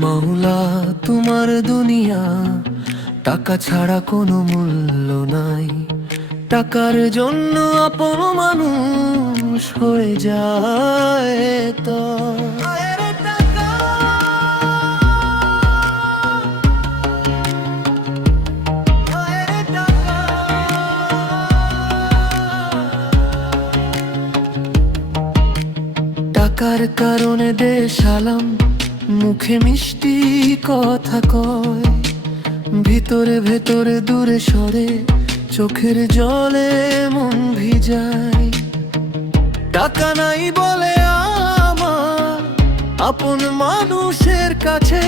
মাওলা তোমার দুনিয়া, টাকা ছাড়া কোনো মূল্য নাই। টাকার জন্য আপন মানুষ হয়ে যায় তো। টাকার কারণে দেশ আলাম, মুখে মিষ্টি কথা কয়, ভিতরে ভেতরে দূরে সরে চোখের জলে মন ভিজায়। টাকা নাই বলে আমার আপন মানুষের কাছে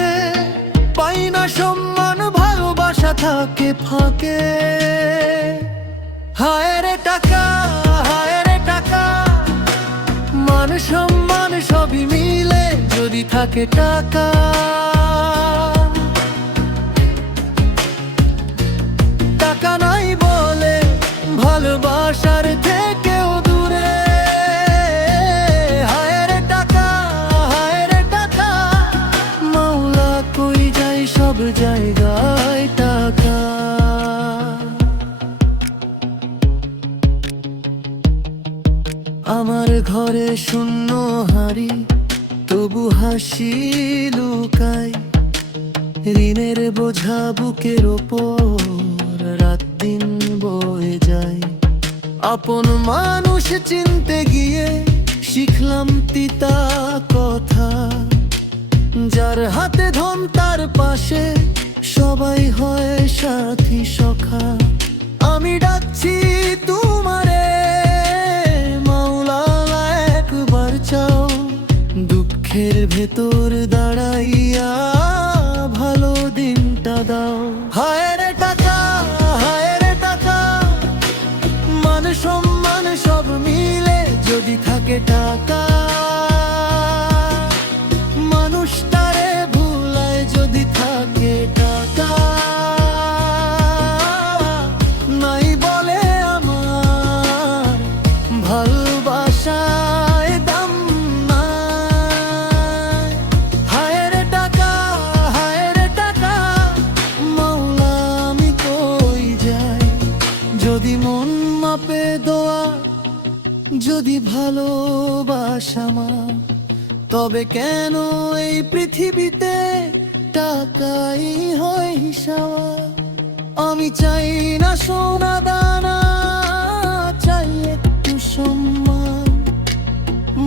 পাই না সম্মান, ভালোবাসা থাকে ফাঁকে। হায় রে টাকা, হায় রে টাকা, মান সম্মান সবই মিলে যদি থাকে টাকা। টাকা নাই বলে ভালোবাসার থেকেও দূরে। হায় রে টাকা, হায় রে টাকা, মাওলা কই যাই সব জায়গায় টাকা। আমার ঘরে শূন্য হাড়ি, তবু হাসি লুকাই, ঋণের বোঝা বুকের ওপর রাত দিন বয়ে যায়। আপন মানুষ চিনতে গিয়ে শিখলাম তিতা কথা, যার হাতে ধন তার পাশে সবাই হয় সাথী সখা। আমি ডাকছি তোমারে মাওলা, একবার চাও দুঃখের ভেতর দাঁড়াইয়া ভালো দিনটা দাও। হায় রে টাকা, হায় রে টাকা, মান সম্মান সব মিলে যদি থাকে টাকা। মানুষটারে ভুলায় যদি থাকে টাকা। নাই বলে আমার ভালোবাসায় দাম নাই। হায় রে টাকা, হায় রে টাকা, মাওলা আমি কই যাই যদি মন মাপে দোয়া, যদি ভালোবাসা মা, তবে কেন এই পৃথিবীতে টাকাই হয় হিসাবা। আমি চাই না সোনা দানা, চাই একটু সম্মান,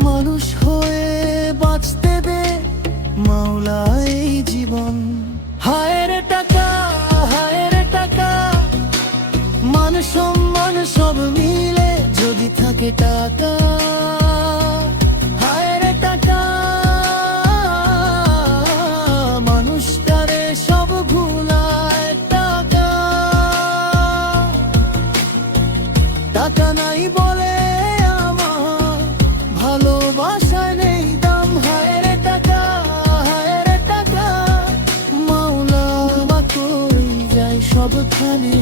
মানুষ হয়ে বাঁচতে দে মাওলা এই জীবন। হায় রে টাকা, হায় রে টাকা, মান সম্মান সব মিলে যদি থাকে টাকা। হায় রে টাকা, মানুষটারে সব ভুলায় টাকা। টাকা নাই বলে আমার ভালোবাসায় নেই দাম। হায় রে টাকা, হায় রে টাকা, মাওলা কই যাই সবখানে